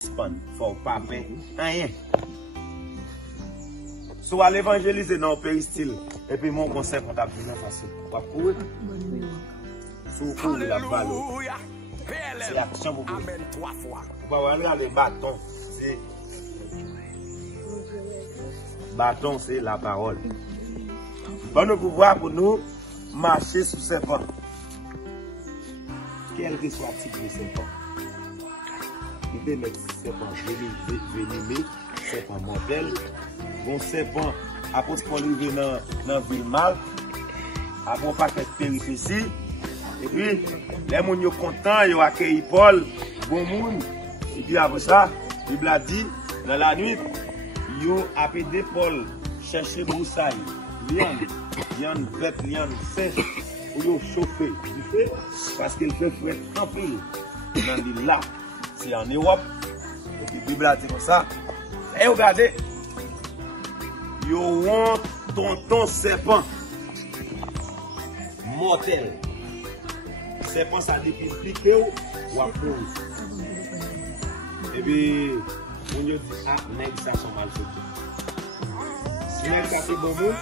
faut pas faire rien. Soit l'évangéliser dans le péristyle, et puis mon conseil pour ta plus facile. Pas courir. Sous courir la balle. C'est l'action pour vous. Vous pouvez aller les bâtons. Bâton, c'est la parole. Bon, nous pouvoir pour nous marcher sous ces pas. Quel que soit le type de serpent. Il peut mettre serpent venimeux, serpent mortel. Bon serpent, après qu'on arrive dans la ville mal, après un paquet de péripéties. Et puis, les gens sont contents, ils accueillent Paul, bon monde. Et puis après ça, il a dit, dans la nuit, ils ont appelé Paul chercher broussaille, liane verte, liane sèche, pour les chauffer du feu, parce qu'il fait frais en pile. Dans l'île là, c'est en Europe. Et puis, la Bible a dit comme ça. Et regardez, ils ont tonton serpent mortel. Serpent, ça dépend piqué ou à cause. Et puis, on dit, ah, nèg ça sont mal foutus. Si nèg ça c'est bon mot,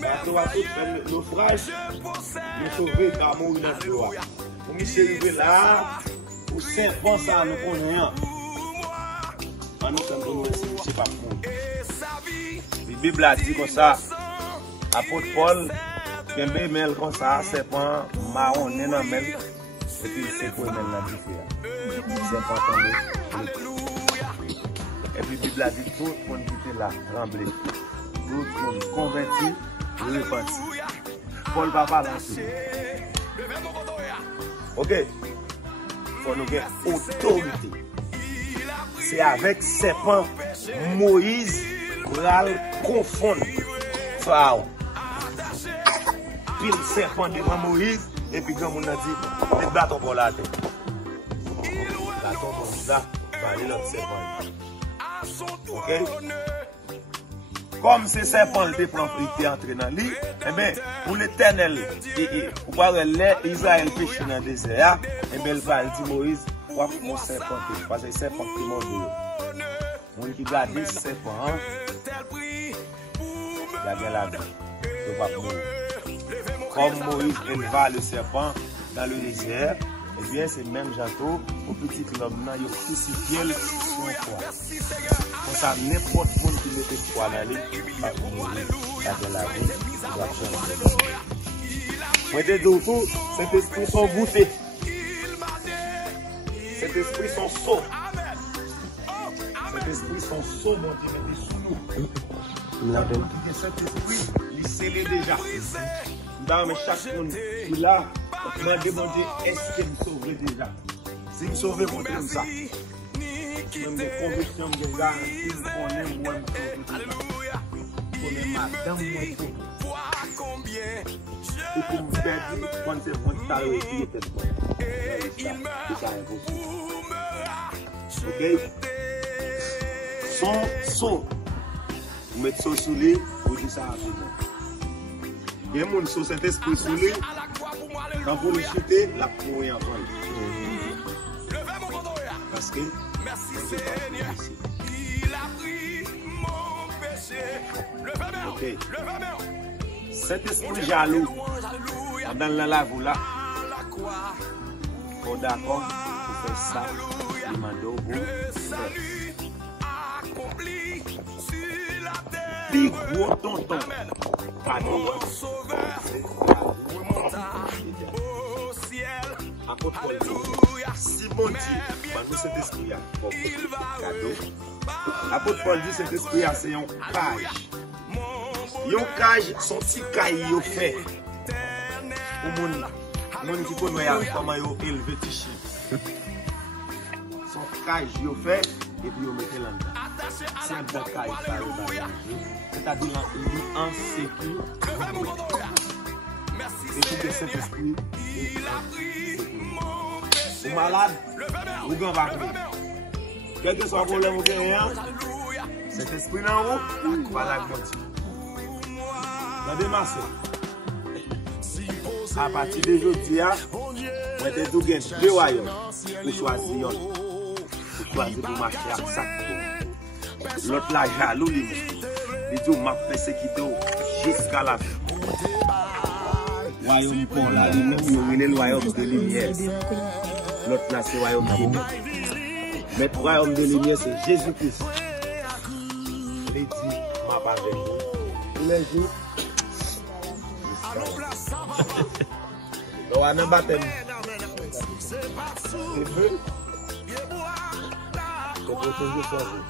ben, tu vas tout faire le naufrage, nous sauver par mourir dans le droit. Pour monsieur arriver là, pour serpent, ça nous connaît. En nous sommes c'est pas fou. La Bible a dit comme ça, apôtre Paul, Kembe mel comme ça, serpent marron, dans le mel, et puis c'est pour le mel dans le feu. Serpent tombé. Et puis la Bible a dit tout le monde qui était là, tremblé. Tout le monde converti, repenti. Paul va pas lancer. Ok? Il faut nous avoir autorité. C'est avec serpent Moïse va confondre Pharaon. Puis le serpent devant Moïse, et puis quand on a dit, les bâtons pour la tête. Bâton comme ça, va aller l'autre serpent. Ok? Comme ces serpents étaient entrés dans l'île, eh bien, pour l'éternel, pour voir Israël péché dans le désert, eh bien, il va dire Moïse, quoi mon serpent, parce que c'est serpent qui m'a dit. On qui garde ce serpent, il a bien la vie. Il va mourir. Comme Moïse éleva le serpent dans le désert, eh bien, c'est même Janto, au petit homme, il a crucifié le son foi. Comme ça, n'importe qui mette foi dans lui, va mourir. Il a bien la vie. Il va changer. Moi, je te dis tout, cet esprit sont goûtés. Cet esprit sont sauts. Cet esprit sont sauts, mon Dieu, mais sous nous. Cet esprit, il est scellé déjà. Mais chaque monde qui est là, on a demandé est-ce qu'il me sauve déjà. Si me sauve, montrez-moi ça. Même des convictions, des garanties, on est moi, on est madame, moi, et pour me faire dire, quand c'est mon talent, il est peut-être bon. C'est ça, ok? Son saut. Vous mettez ça sous lui, vous dites ça à tout le monde. Il y a des gens qui cet esprit sous lui, quand vous le shootez, la pourrie en vol. Parce que, ok. Cet esprit jaloux, dans la lave là, faut d'accord pour faire ça, il m'a dit big gros tonton. Pardon. Si bon Dieu, cet esprit a cadeau. Apôtre Paul dit cet esprit a c'est un cage. Yon cage, son petit caille yo fait. Pour mon qui connaît comment yo élevé petit chien. Son cage yo fait et puis yo mettez là-dedans. C'est un bon caille ça yo dans. C'est-à-dire il en sécurité. Et tout cet esprit. Vous malade, vous gagnez pas. Quel que soit le problème, vous gagnez rien. Cet esprit là haut, va la grandir. Dans des masses. À partir d'aujourd'hui, vous avez deux royaumes pour choisir. choisi pour marcher à sac. L'autre la jaloux, il dit, m'a persécuté jusqu'à la fin. Royaume pour la lui-même, il est le royaume de lumière. L'autre là, c'est le royaume de lumière. Mais le royaume de lumière, c'est Jésus-Christ. Il dit, m'a pas avec vous. Il est dit, on a un baptême. C'est feu. C'est pour toujours changer.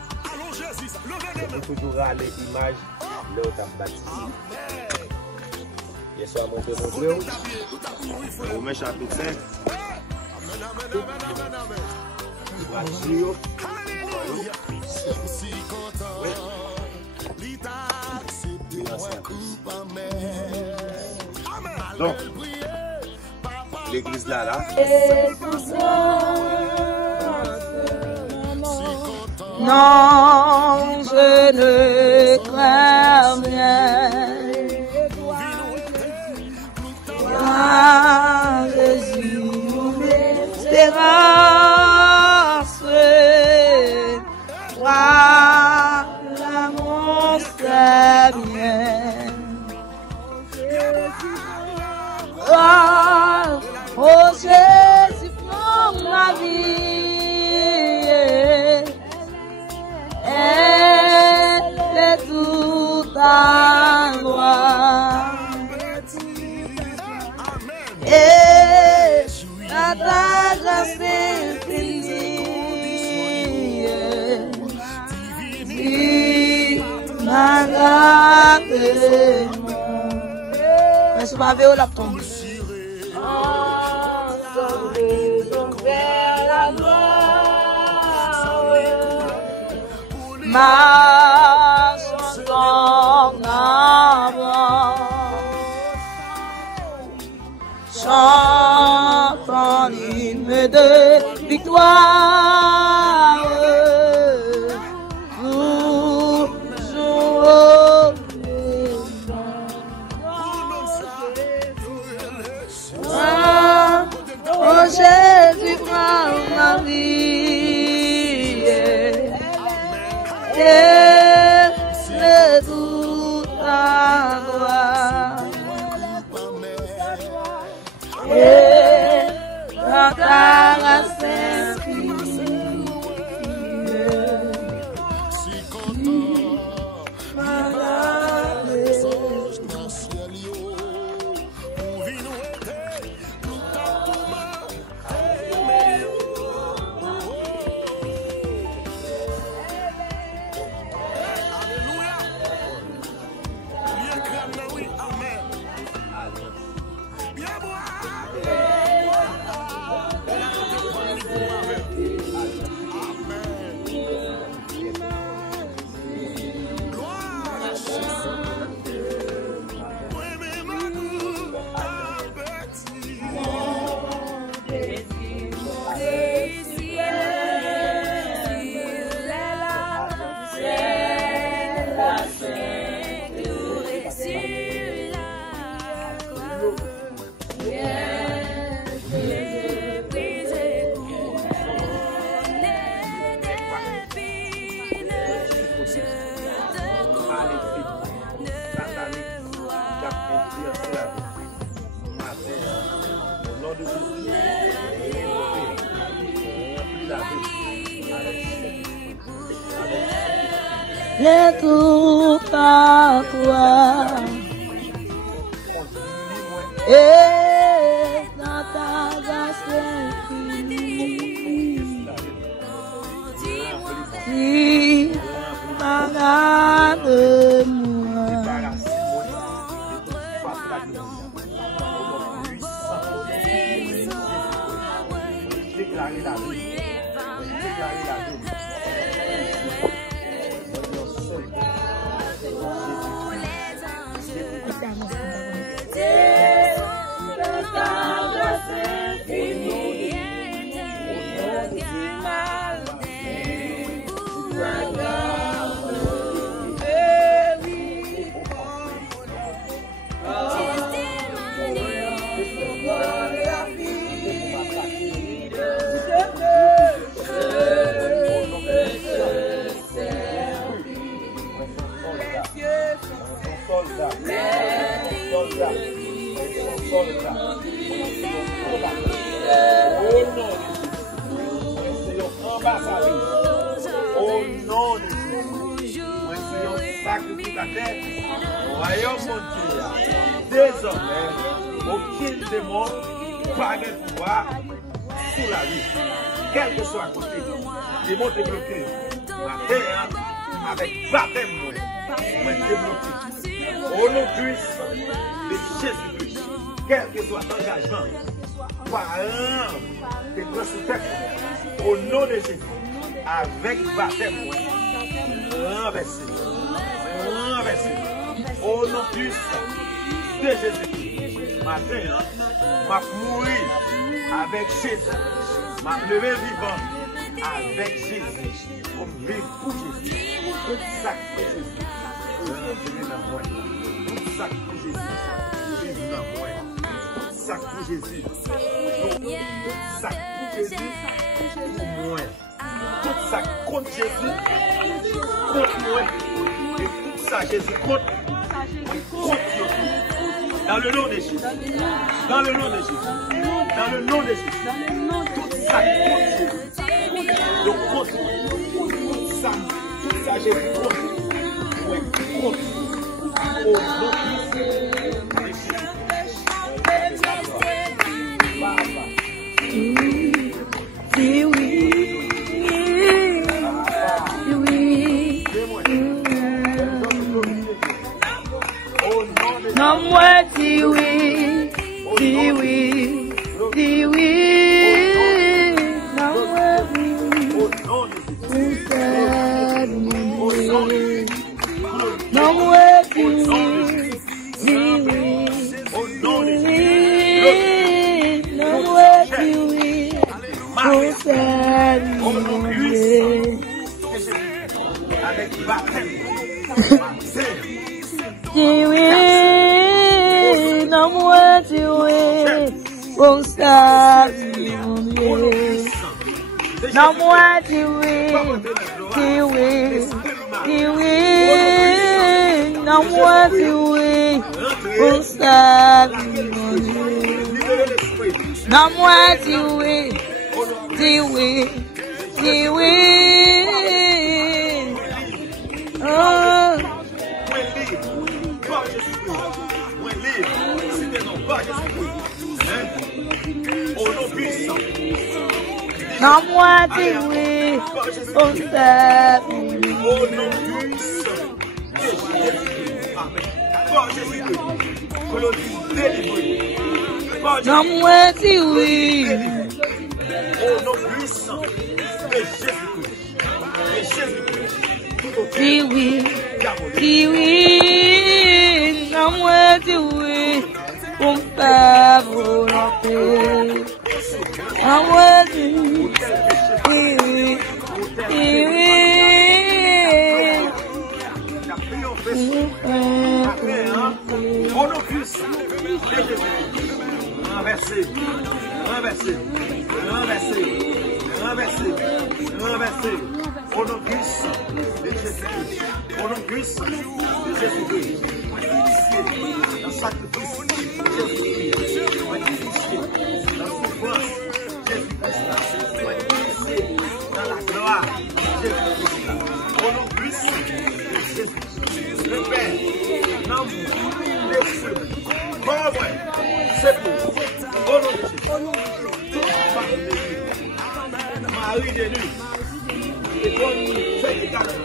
C'est pour toujours râler l'image de l'autre baptisé. Et soit monté mon frère. Romains chapitre 5. Donc, l'église là. Non, je ne crains rien. Ah, Jésus, l'espérance. Voilà mon Seigneur. Oh Jésus, prends ma vie. Elle est tout à gloire. Et à ta grâce infinie, dis ma garde. Mais ce matin, on l'a tombé. Vers la gloire, ma chanson avant, chante en hymne de victoire, toujours. Oh Jésus, prends ma vie, et le tout à gloire, et dans ta grâce infinie, ma le tout à toi, et dans ta grâce infinie, si regarde-moi, sacrificateur, royaume monté. Désormais, aucun démon pas de pouvoir sur la vie. Quel que soit côté, les démons te bloqués. Avec baptême, moi débloqué. Au nom puissant de Jésus-Christ, quel que soit l'engagement, parents, que toi sous tête, au nom de Jésus, avec baptême, renversé. Au nom puissant de Jésus-Christ, matin, m'a mouru avec Jésus, m'a levé vivant avec Jésus, pour vivre pour Jésus. Tout ça que Jésus, vivre dans moi. Tout ça que Jésus, vivre dans moi. Tout ça que Jésus, tout ça que Jésus, pour moi. Tout ça contre Jésus, contre moi. Et tout ça Jésus contre moi. Dans le nom de Jésus. Dans le nom de Jésus. Dans le nom de Jésus. Tout ça contre Jésus. Donc contre moi. Tout ça Jésus contre. Ouais, contre. Au nom de Jésus. Non, moi, si oui, si oui, si oui, non, moi, si oui, non, moi, si oui, si oui, non, moi, si oui, avec baptême, Tiwi, non moi tiwi, bon ça, non moi tiwi, tiwi, tiwi, non moi tiwi, bon ça, non moi tiwi, tiwi, tiwi, oh. Non, moi, tu oui, on s'aime. Au nom puissant de Jésus. Amen. Non, moi, tu oui. Au nom puissant de Jésus-Christ. Tu oui, tu oui. Non, moi, tu oui. On fait volonté. Non, moi, tu oui, oui, oui. Au nom puissant de Jésus. Renversé, renversé, renversé, renversé, renversé. Au nom puissant de Jésus-Christ. Au nom puissant de Jésus-Christ. Dans sacrifice, Jésus-Christ. Dans souffrance, Jésus-Christ. Dans la gloire, Jésus-Christ. Au nom puissant de Jésus-Christ. Le Père, l'amour, l'Esprit. Pauvre, c'est pour. Au nom de Jésus. Marie de nuit. Et qu'on fait des cadeaux.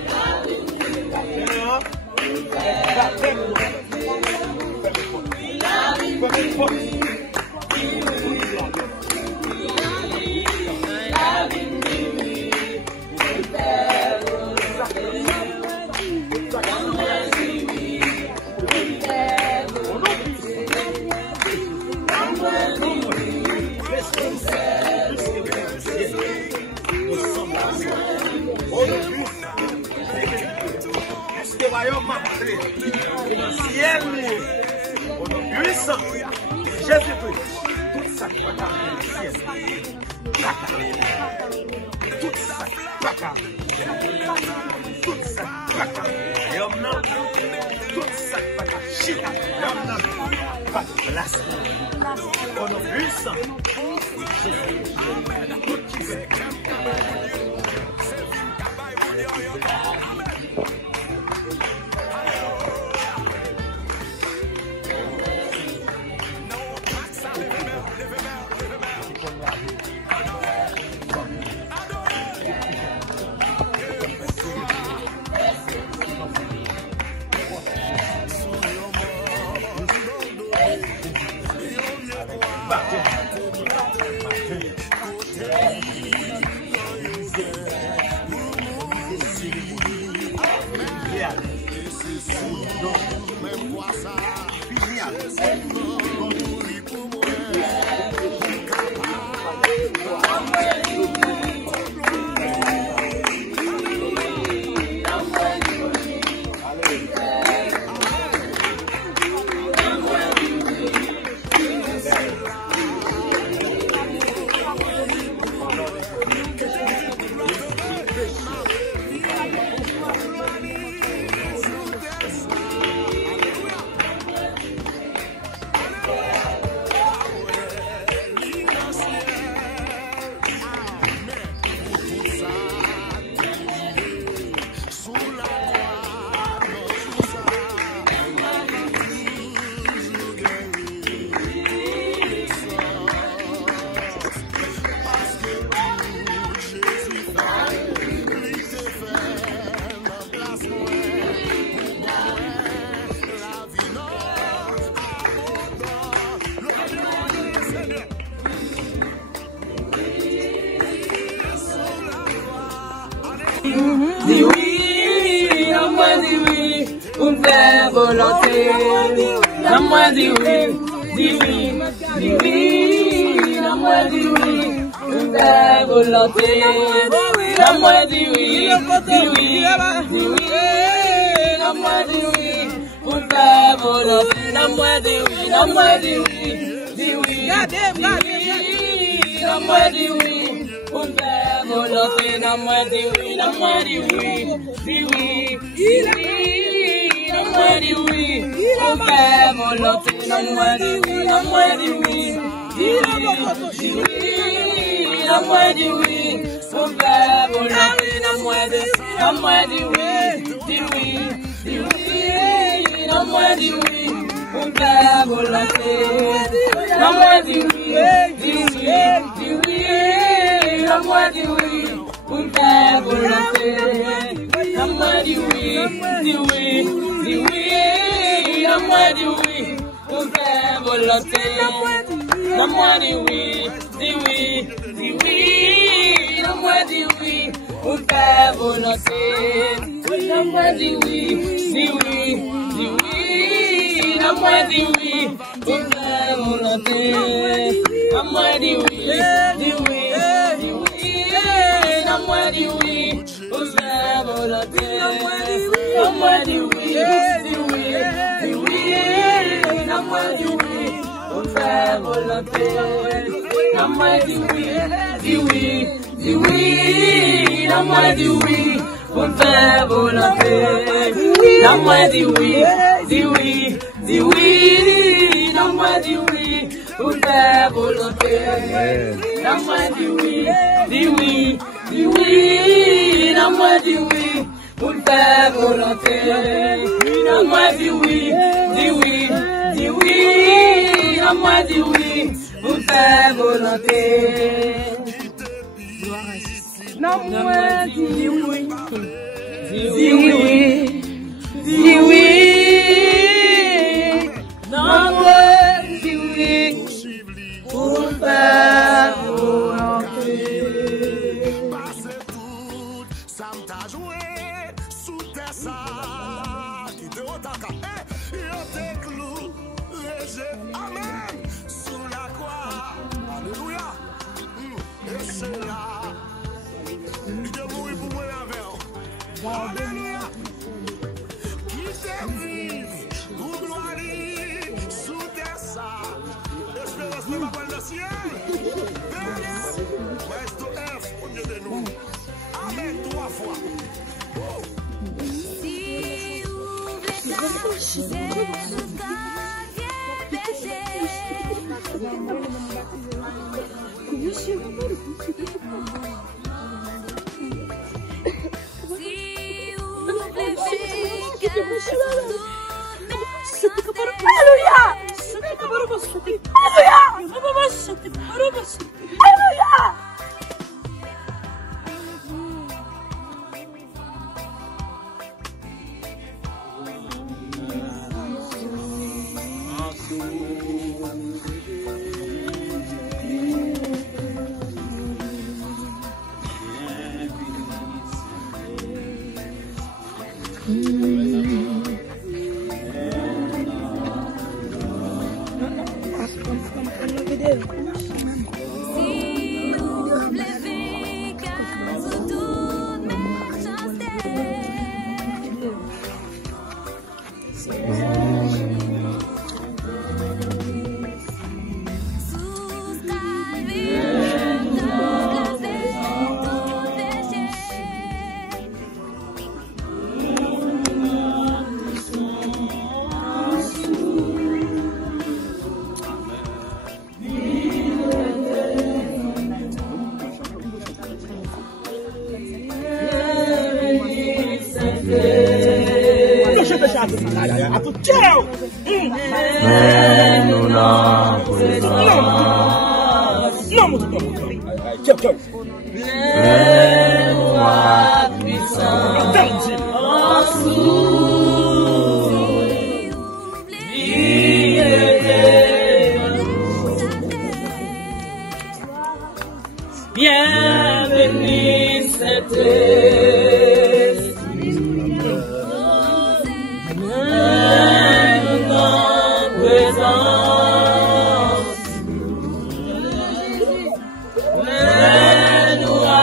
Au nom puissant, Jésus-Christ, tout ça qui va dans le ciel, tout ça va tout ça va et on a tout ça va chica, et on a pas de place. Au nom puissant, Jésus-Christ, tout qui veut. Dis oui, donne-moi dis oui, pour me faire volonté. Donne-moi dis oui, dis oui, dis oui, donne-moi dis oui, pour me faire volonté. Donne-moi dis oui, dis oui, dis oui, donne-moi dis oui, pour me faire volonté. Donne-moi dis oui, donne-moi dis oui, dis oui, donne-moi dis oui, pour me faire volonté. Donne-moi dis oui, donne-moi dis oui, dis oui, dis oui, donne-moi dis oui, pour me faire volonté. Donne-moi dis oui, donne-moi dis oui, dis oui, donne-moi dis oui, pour me faire volonté. Donne-moi dis oui, dis oui, dis oui, donne-moi dis oui, pour me faire volonté. Donne-moi dis oui, dis oui, dis oui, donne-moi dis oui, pour me faire volonté. Donne-moi dis oui, dis oui, dis oui, donne-moi dis oui, pour me faire volonté. Donne-moi dis oui, dis oui, dis oui, donne-moi dis oui, pour me faire volonté. Donne-moi dis oui, dis oui, dis oui, donne-moi dis oui, pour me faire volonté. Donne-moi dis oui, dis oui, dis oui, donne-moi dis oui, pour me faire volonté. Donne-moi dis oui, dis oui, dis oui, donne-moi dis oui, pour me faire volonté. Donne-moi dis oui, dis oui, dis oui, donne-moi dis oui, pour me faire volonté. Donne-moi dis oui, dis oui, dis oui, donne-moi dis oui, pour me faire volonté. Donne-moi dis oui, dis oui, dis oui, donne-moi dis oui, pour me faire volonté. Donne-moi dis oui, dis oui, dis oui, donne-moi dis oui, pour me faire volonté. Donne-moi dis oui, dis oui, dis oui, donne-moi dis oui, pour me faire volonté. Ça me t'a joué sous tes sacs. Qui te otaka, yo te clou, léger, amen. Sous la croix, alléluia. Et c'est là, il te mourir pour moi avec. Alléluia. Qui te vive, pour gloire, sous tes sacs. Espérance ne va pas le ciel. Maestro F, au milieu de nous. Amen, 3 fois. Si ouvre c'est À tout. Ciao. Mets-nous la présence. Non, mon Dieu. Ciao. Mets-nous la puissance. Bienvenue cet esprit, mets-nous dans présence, mets-nous à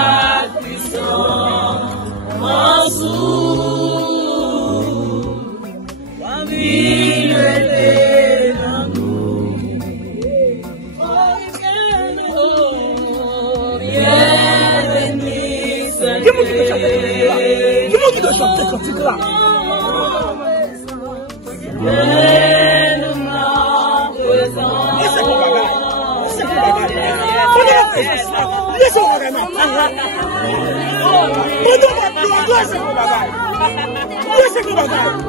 puissance, en sous, la vie est dans nous. Comment tu dois chanter ce titre-là? Laissez mon bagage.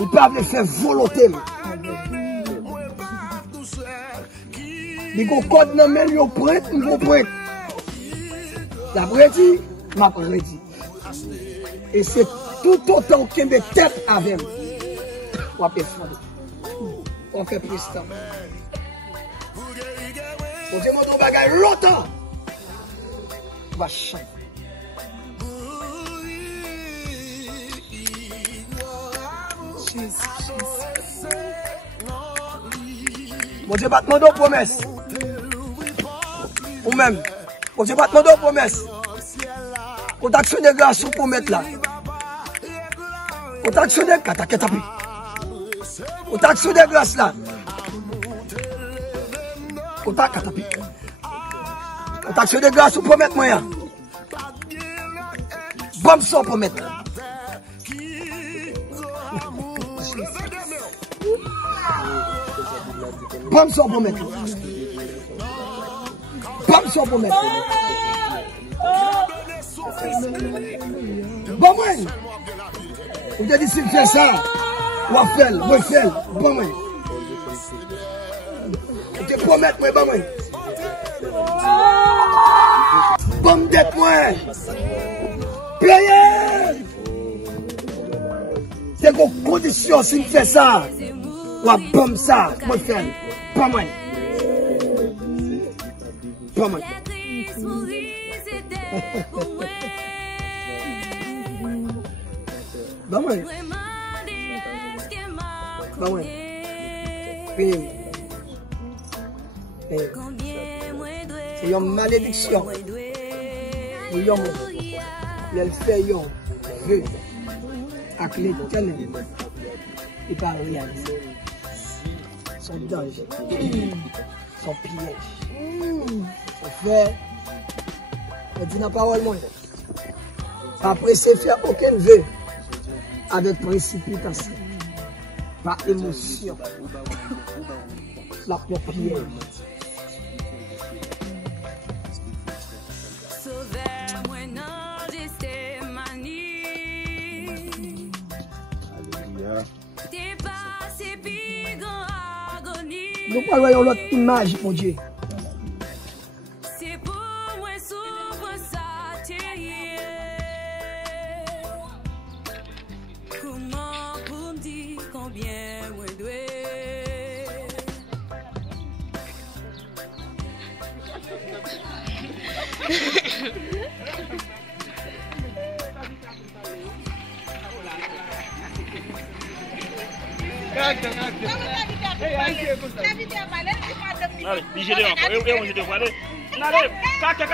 Ils peuvent faire volonté. Ils ont code dans main, ils ont prête, ils ont prête. La prédit, m'a prédit. Et c'est tout autant qu'il me tête avec moi. On fait on fait plus de temps. On demande au bagage longtemps. On va chanter. Mon Dieu, pas te demander promesse. Ou même, mon Dieu, pas te demander promesse. On t'a actionné grâce pour mettre là. On t'a actionné katapi. On t'a actionné grâce là. On t'a katapi. On t'a actionné grâce pour mettre moyen. Bon sang pour mettre. Bon sang pour mettre. Bon sang pour mettre. Bon moi. Vous avez dit si vous faites ça, on va faire, on va faire. Bon moi. Vous te promettez moi, bon moi. Bon dette moi. Payez. C'est vos conditions si vous faites ça. On va bomber ça, on va faire. Pas moi. Pas moi. Pas moi. Pas moi. C'est une malédiction. Elle fait un vœu avec l'Éternel. Et pas réaliser. Son danger, son piège, son fait. On dit dans la parole, moi. Après, c'est faire aucun vœu avec précipitation, par émotion, la propre piège. Nous voyons l'autre image, mon Dieu. C'est pour moi souvent ça terrible. Comment pour me dire combien moi dois. Allez, digérez encore. Et on dit de voir. Allez, caca.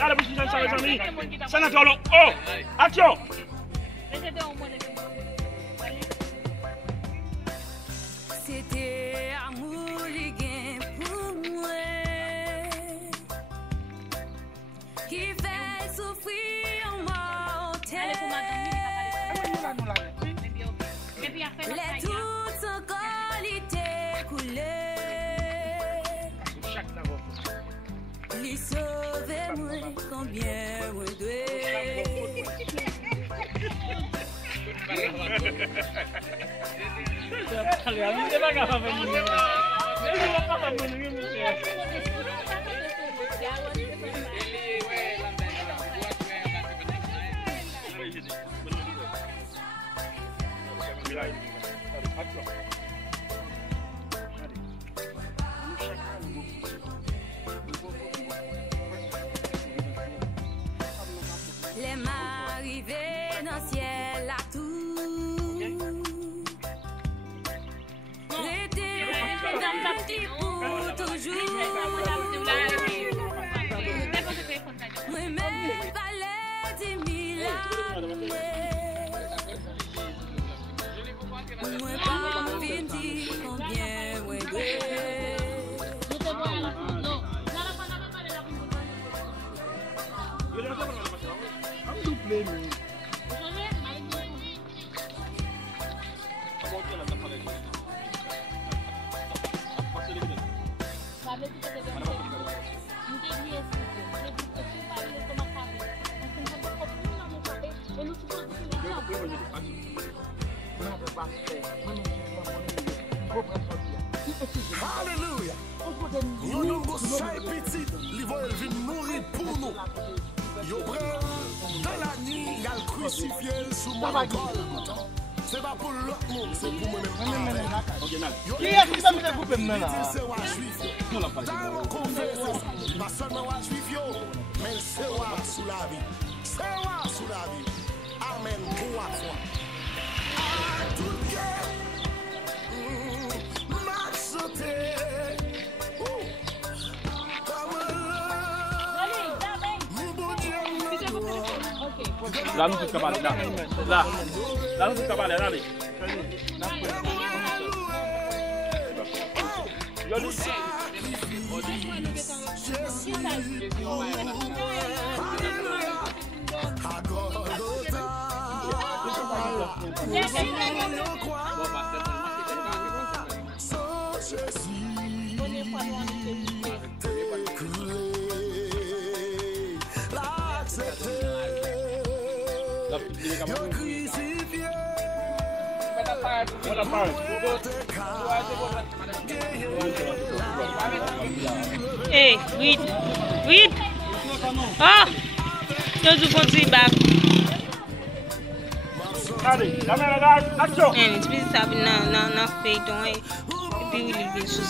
Allez, vous suivez ça, les amis. Ça n'a pas long. Oh, action. C'était amour ligue pour moi qui fait souffrir en mortel. Les toutes sans qualité coulées. Lui sauver moi combien moi les m'arrivés dans le ciel à tout. Rester pour toujours. Moi-même, fallait dire Alléluia. Yon nom go say petit, li vo el vin mourir pour nous. Yo prend dans la nuit, il a crucifié sous mon Golgotha. C'est pas pour l'autre monde, c'est pour moi-même. Qui est-ce qui t'a mis le groupe maintenant? C'est wa juif. Non, pas seulement wa juif yo, mais c'est wa sous la vie. C'est wa sous la vie. Amen. Pour la foi. Tout cœur. La musique cabale là. Là. La musique cabale là. Hey, read. Ah, don't you continue back? And it's been stopping now, fake, don't wait. If you really be so.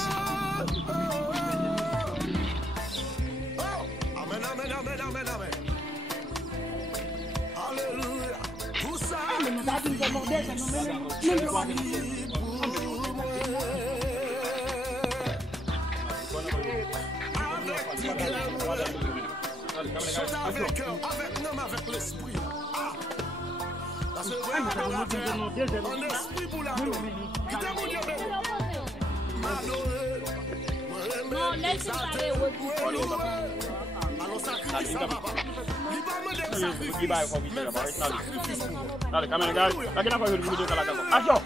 Avec l'homme, avec l'esprit. En esprit pour la donne. Non, laisse-moi aller. Alors sacrifice ça, papa. Dale, camina, guys. La que no fue el video que la cagó. ¡Acho!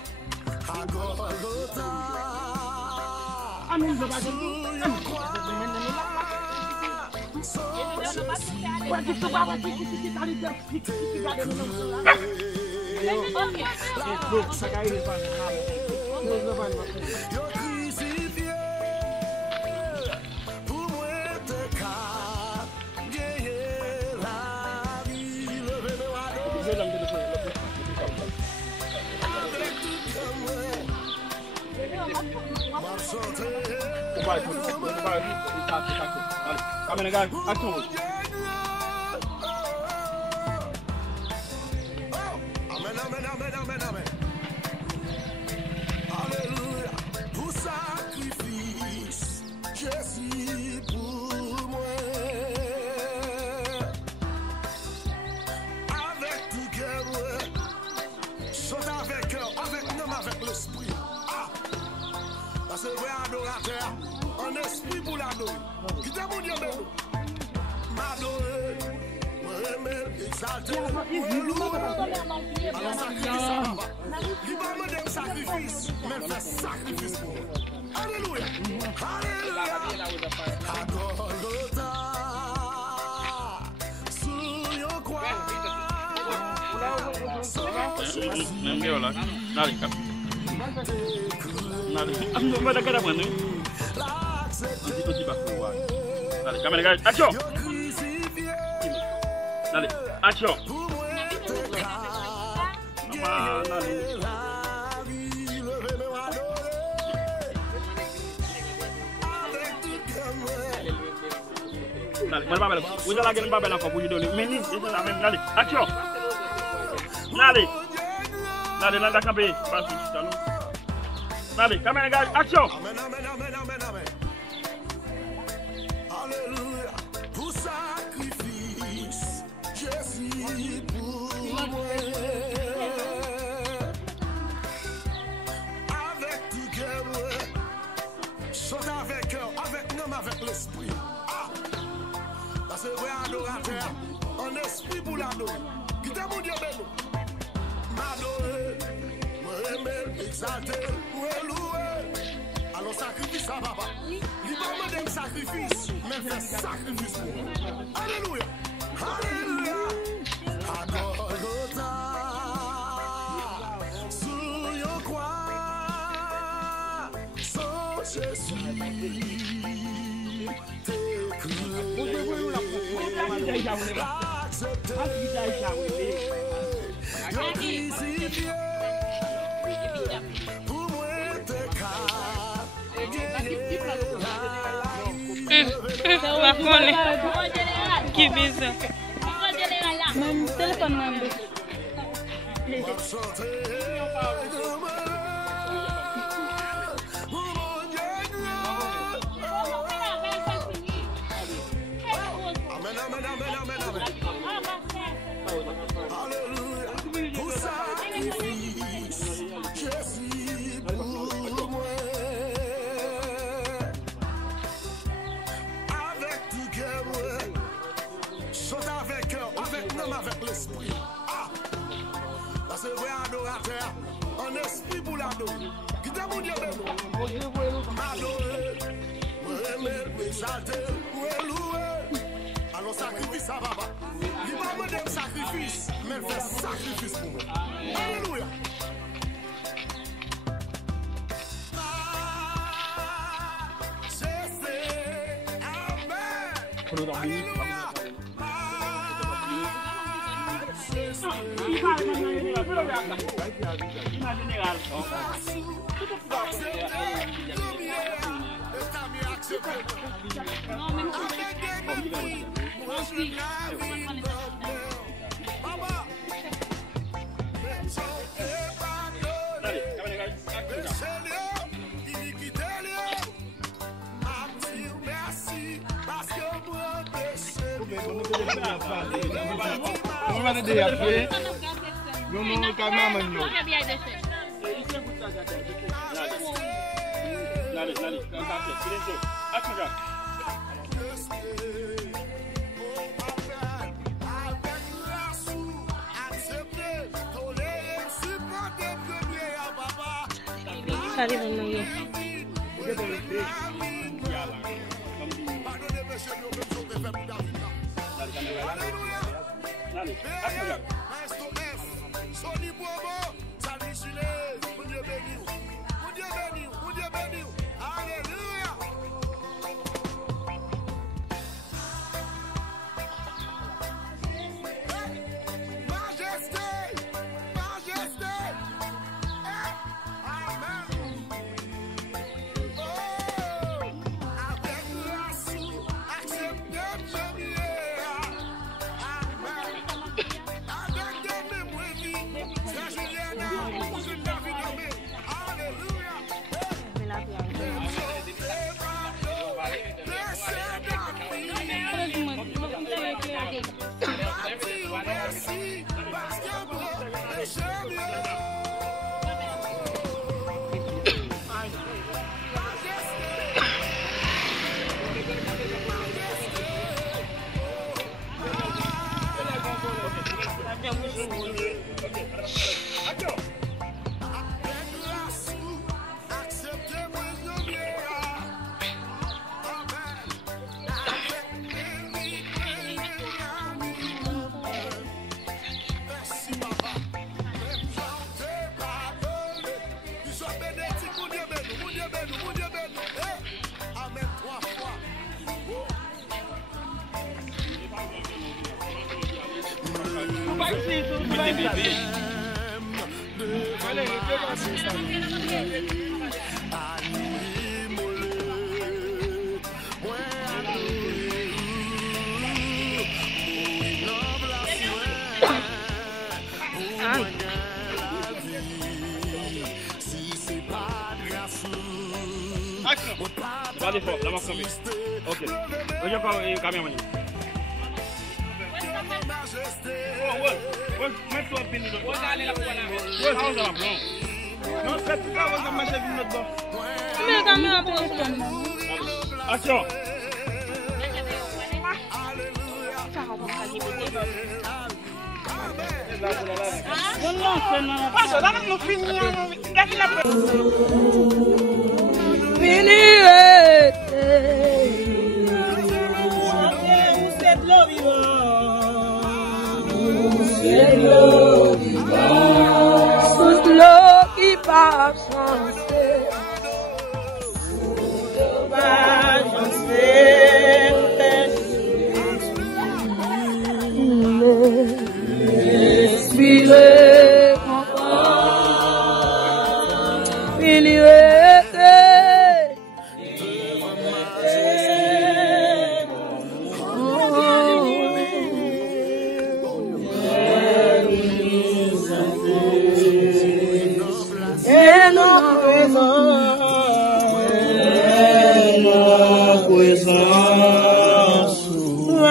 Camina, guys. ¡Acho! Amen. Alléluia. Pour sacrifice, Jésus pour moi. Avec tout cœur, chante avec cœur, avec l'homme, avec l'esprit. Parce que vrai adorateur, en esprit pour l'adorer. Qui t'a mon Dieu, m'adorer. Exalté, sacrifice, mais fais sacrifice pour moi. Alléluia. Golgotha, sous your croix. Dale, action. Dale, mal babel. Vous allez gagner babel encore pour lui donner. Mais ni, c'est la même. Dale, action. Dale. Dale, là camper. Pas sur nous. Dale, caméra gars, action. Amen. Alléluia. Pour sacrifice, Jésus pour moi. Avec tout cœur, chante avec cœur, avec l'homme, avec l'esprit. Parce que vrai adorateur, en esprit pour l'adorer. Qui exalté, loué. Alors sacrifice à papa. Il va demander un sacrifice, mais fait sacrifice pour nous. Alléluia. Alléluia. À Golgotha, sous your croix, sans Jésus. Qui bizarre. Mon téléphone même. Avec l'esprit. Ah! Là, c'est vrai adorateur. Un esprit pour l'adorer. Qui t'a mon Dieu, m'adorer. M'exalter. Louer. Alors, sacrifice à papa. Il va me donner sacrifice, mais il fait sacrifice pour moi. Alléluia. Salut, maman. Vale fort, la marque tombée. Ok. Regarde pas le caméraman. Ouais, mets-toi à pénis. Ouais, allez la poêle. Ouais, ça va blanc. Non, c'est tout là, on va marcher vite notre bord. Mais la caméra pour Action. Donne-la. Toute l'eau qui passe Respirez, confort,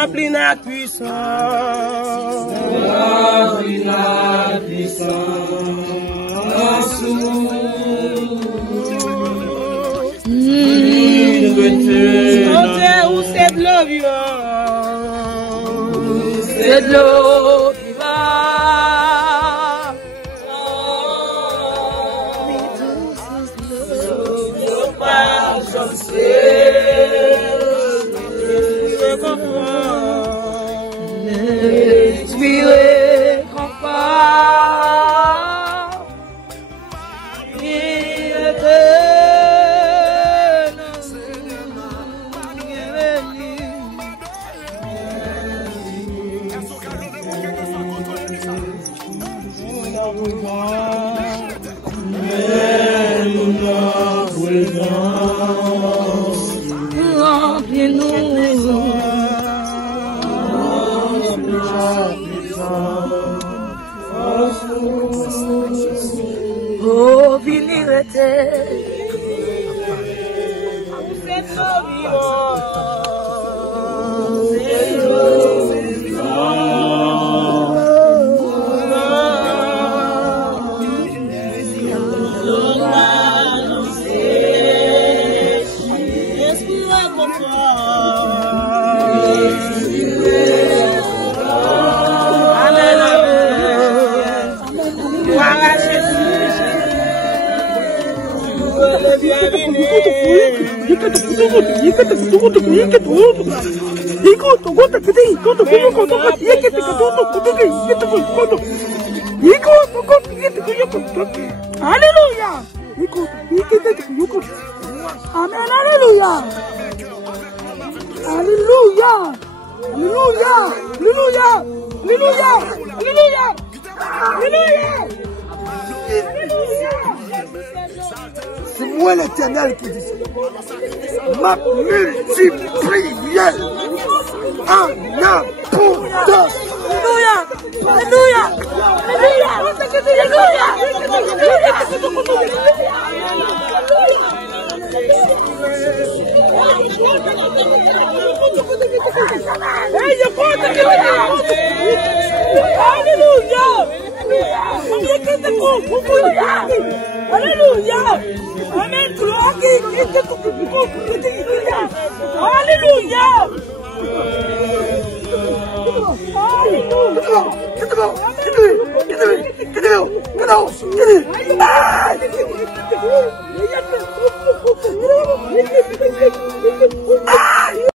remplis la puissance, remplis la puissance. Où c'est de l'eau vivante, c'est de l'eau qui va. Respirez, confort, oh, vinirete. Hallelujah. Amen. Hallelujah. Hallelujah. Hallelujah. Hallelujah. Hallelujah. Hallelujah. Hallelujah. C'est moi l'Éternel qui dit ça. Ma multiplié en abondance. Alléluia. Alléluia. Alléluia. Alléluia. Amen. Gloire. Alléluia. Get